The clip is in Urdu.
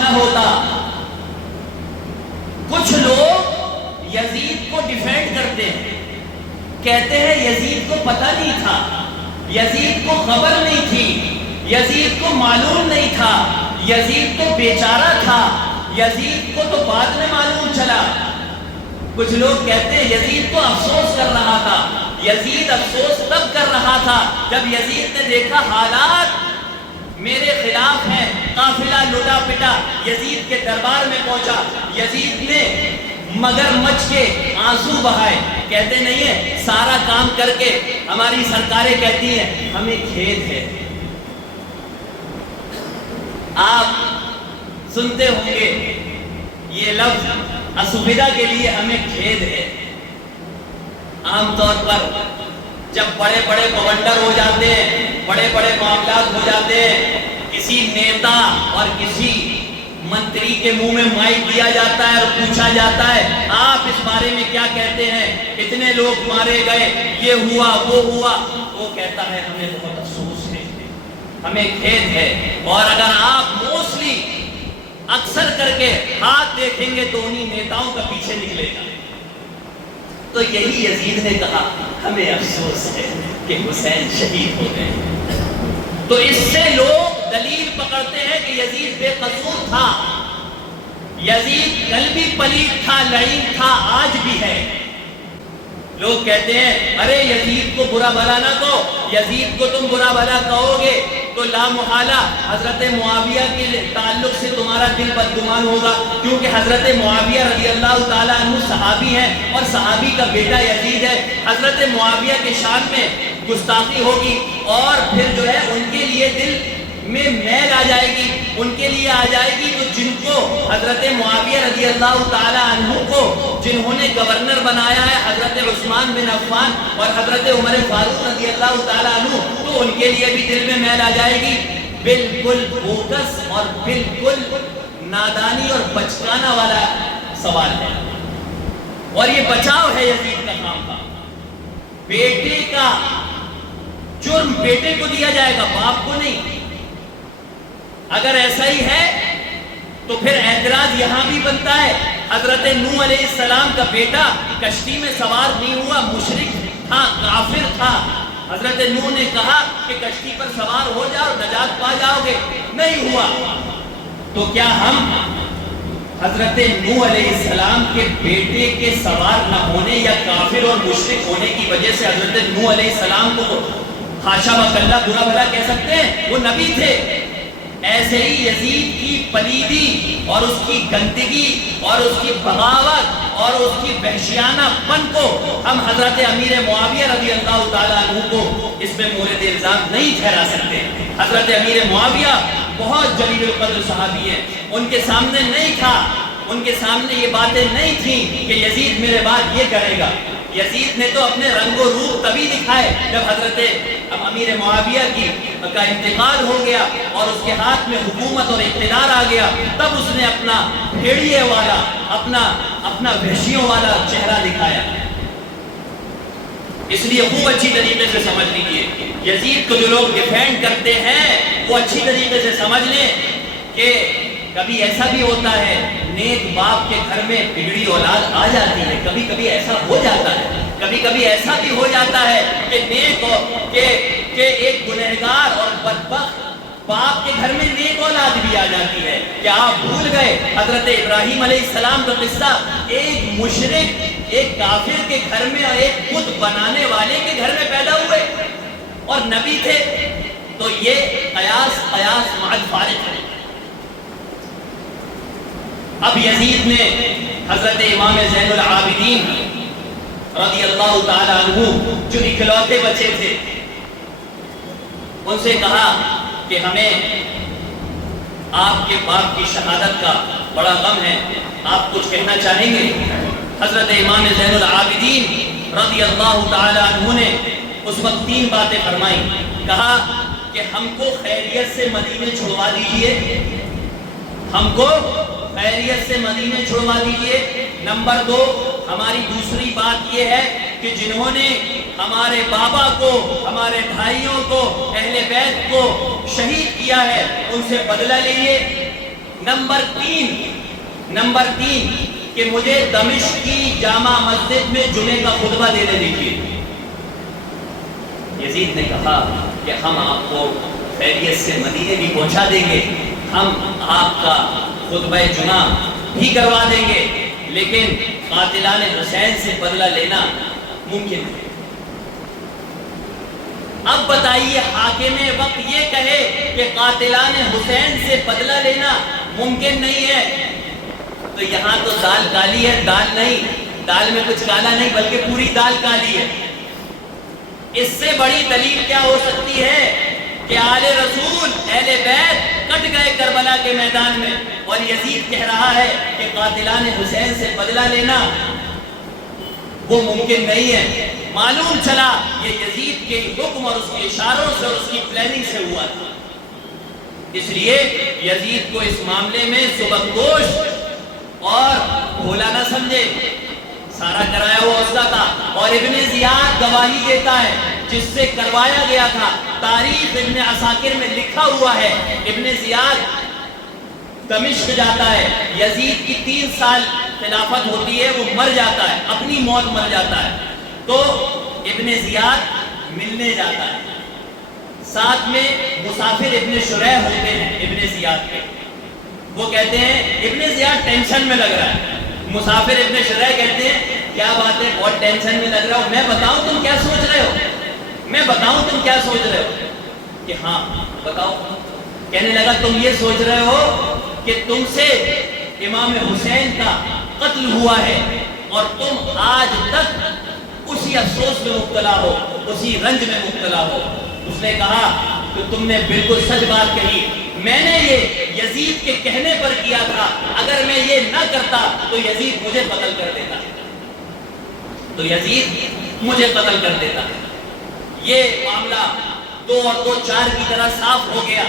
نہ ہوتا۔ کچھ لوگ یزید کو ڈیفینڈ کرتے ہیں، کہتے ہیں یزید کو پتہ نہیں تھا، یزید کو خبر نہیں تھی، یزید کو معلوم نہیں تھا، یزید تو بیچارہ تھا، یزید کو تو بعد میں معلوم چلا۔ کچھ لوگ کہتے ہیں یزید تو افسوس کر رہا تھا، یزید افسوس تب کر رہا تھا جب یزید نے دیکھا حالات میرے خلاف ہیں، قافلہ لٹا پٹا یزید کے دربار میں پہنچا، یزید نے مگر مچ کے آنسو بہائے۔ کہتے نہیں ہیں سارا کام کر کے ہماری سرکاریں کہتی ہیں ہمیں کھید ہے۔ آپ سنتے ہوں گے یہ لفظ، اسودہ کے لیے ہمیں کھید ہے۔ عام طور پر جب بڑے بڑے بونڈر ہو جاتے ہیں، بڑے بڑے معاملات ہو جاتے ہیں، کسی نیتا اور کسی منتری کے منہ میں مائک دیا جاتا ہے اور پوچھا جاتا ہے آپ اس بارے میں کیا کہتے ہیں، اتنے لوگ مارے گئے، یہ ہوا وہ ہوا، وہ کہتا ہے ہمیں بہت افسوس ہے، ہمیں کھید ہے۔ اور اگر آپ موسٹلی اکثر کر کے ہاتھ دیکھیں گے تو انہی نیتاؤں کا پیچھے نکلے گا۔ تو یہی یزید نے کہا ہمیں افسوس ہے کہ حسین شہید ہو گئے۔ تو اس سے لوگ دلیل پکڑتے ہیں کہ یزید بے قصور تھا، یزید کل بھی پلید تھا، لعین تھا، آج بھی ہے۔ لوگ کہتے ہیں ارے یزید کو برا بھلا نہ کہو، یزید کو تم برا بھلا کہو گے تو لا محالہ حضرت معاویہ کے تعلق سے تمہارا دل بدگمان ہوگا، کیونکہ حضرت معاویہ رضی اللہ تعالیٰ عنہ صحابی ہیں اور صحابی کا بیٹا یزید ہے۔ حضرت معاویہ کے شان میں گستاخی ہوگی اور پھر جو ہے ان کے لیے دل میں میل آ جائے گی، ان کے لیے آ جائے گی تو جن کو حضرت معاویہ رضی اللہ تعالیٰ عنہ کو جنہوں نے گورنر بنایا ہے حضرت عثمان بن عفان اور حضرت عمر فاروق رضی اللہ تعالیٰ عنہ، تو ان کے لیے بھی دل میں میل آ جائے گی۔ بالکل بوگس اور بالکل نادانی اور بچکانا والا سوال ہے، اور یہ بچاؤ ہے یزید کا کام کا۔ بیٹے کا جرم بیٹے کو دیا جائے گا، باپ کو نہیں۔ اگر ایسا ہی ہے تو پھر اعتراض یہاں بھی بنتا ہے، حضرت نوح علیہ السلام کا بیٹا کشتی میں سوار نہیں ہوا، مشرک تھا، کافر تھا۔ حضرت نوح نے کہا کہ کشتی پر سوار ہو جاؤ، نجات پا جاؤ گے، نہیں ہوا۔ تو کیا ہم حضرت نوح علیہ السلام کے بیٹے کے سوار نہ ہونے یا کافر اور مشرک ہونے کی وجہ سے حضرت نوح علیہ السلام کو حاشا وکلا برا بھلا کہہ سکتے ہیں؟ وہ نبی تھے۔ ایسے ہی یزید کی پلیدی اور اس کی گندگی اور اس کی بغاوت اور اس کی وحشیانہ پن کو ہم حضرت امیر معاویہ رضی اللہ تعالیٰ عنہ کو اس میں مورد الزام نہیں ٹھہرا سکتے۔ حضرت امیر معاویہ بہت جلیل القدر صحابی ہیں، ان کے سامنے نہیں تھا، ان کے سامنے یہ باتیں نہیں تھیں کہ یزید میرے بعد یہ کرے گا۔ یزید نے تو اپنے رنگ و روپ تبھی دکھائے جب حضرت امیر معاویہ کا انتقال ہو گیا اور اس کے ہاتھ میں حکومت اور اقتدار آ گیا، تب اس نے اپنا بھیڑیے والا، اپنا وحشیوں والا چہرہ دکھایا۔ اس لیے خوب اچھی طریقے سے سمجھ لیجیے، یزید کو جو لوگ ڈیفینڈ کرتے ہیں وہ اچھی طریقے سے سمجھ لیں کہ کبھی ایسا بھی ہوتا ہے نیک باپ کے گھر میں بگڑی اولاد آ جاتی ہے، کبھی کبھی ایسا ہو جاتا ہے، کبھی کبھی ایسا بھی ہو جاتا ہے کہ نیک کہ ایک گنہگار اور بدبخت باپ کے گھر میں نیک اولاد بھی آ جاتی ہے۔ کیا آپ بھول گئے حضرت ابراہیم علیہ السلام کا قصہ؟ ایک مشرک، ایک کافر کے گھر میں اور ایک بت بنانے والے کے گھر میں پیدا ہوئے اور نبی تھے۔ تو یہ قیاس مع الفارق ہے۔ اب یزید نے حضرت امام زین العابدین رضی اللہ تعالیٰ عنہ جو اکلوتے بچے تھے ان سے کہا کہ ہمیں آپ کے باپ کی شہادت کا بڑا غم ہے، آپ کچھ کہنا چاہیں گے؟ حضرت امام زین العابدین رضی اللہ تعالیٰ عنہ نے اس وقت 3 باتیں فرمائیں۔ کہا کہ ہم کو خیریت سے مدینے چھڑوا دیجئے، ہم کو خیریت سے مدینے چھڑوا دیجئے۔ نمبر 2، ہماری دوسری بات یہ ہے کہ جنہوں نے ہمارے بابا کو، ہمارے بھائیوں کو، اہل بیت کو شہید کیا ہے ان سے بدلہ لیجئے۔ نمبر تین کہ مجھے دمشق کی جامع مسجد میں جمعے کا خطبہ دینے دیجیے۔ یزید نے کہا کہ ہم آپ کو خیریت سے مدینے بھی پہنچا دیں گے، ہم آپ کا خطبہ جمعہ بھی کروا دیں گے، لیکن قاتلان حسین سے بدلہ لینا ممکن ہے۔ اب بتائیے، حاکم وقت یہ کہے کہ قاتلان حسین سے بدلہ لینا ممکن نہیں ہے، تو یہاں تو دال کالی ہے، دال میں کچھ کالا نہیں بلکہ پوری دال کالی ہے۔ اس سے بڑی دلیل کیا ہو سکتی ہے کہ آل رسول اہل بیت کٹ گئے کربلا کے میدان میں، اور یزید کہہ رہا ہے کہ قاتلان حسین سے بدلہ لینا وہ ممکن نہیں ہے۔ معلوم چلا یہ یزید کے حکم اور اس کے اشاروں سے اور اس کی پلاننگ سے ہوا تھا۔ اس لیے یزید کو اس معاملے میں سبکدوش اور بھولا نہ سمجھے، سارا کرایا ہوا اس کا تھا، اور ابن زیاد گواہی دیتا ہے جس سے کروایا گیا تھا۔ تاریخ ابن عساکر میں لکھا ہوا ہے، ابن زیاد دمشق جاتا ہے، یزید کی 3 سال خلافت ہوتی ہے، وہ مر جاتا ہے، اپنی موت مر جاتا ہے، تو ابن زیاد ملنے جاتا ہے، ساتھ میں مسافر ابن شریح ہوتے ہیں ابن زیاد کے، وہ کہتے ہیں ابن زیاد ٹینشن میں لگ رہا ہے، مسافر ابن شریح کہتے ہیں کیا بات ہے بہت ٹینشن میں لگ رہا ہوں، میں بتاؤں تم کیا سوچ رہے ہو، کہ ہاں بتاؤ۔ کہنے لگا تم یہ سوچ رہے ہو کہ تم سے امام حسین کا قتل ہوا ہے اور تم آج تک اسی افسوس میں مبتلا ہو، اسی رنج میں مبتلا ہو۔ اس نے کہا کہ تم نے بالکل سچ بات کہی، میں نے یہ یزید کے کہنے پر کیا تھا، اگر میں یہ نہ کرتا تو یزید مجھے قتل کر دیتا۔ یہ معاملہ 2 اور 2 4 کی طرح صاف ہو گیا۔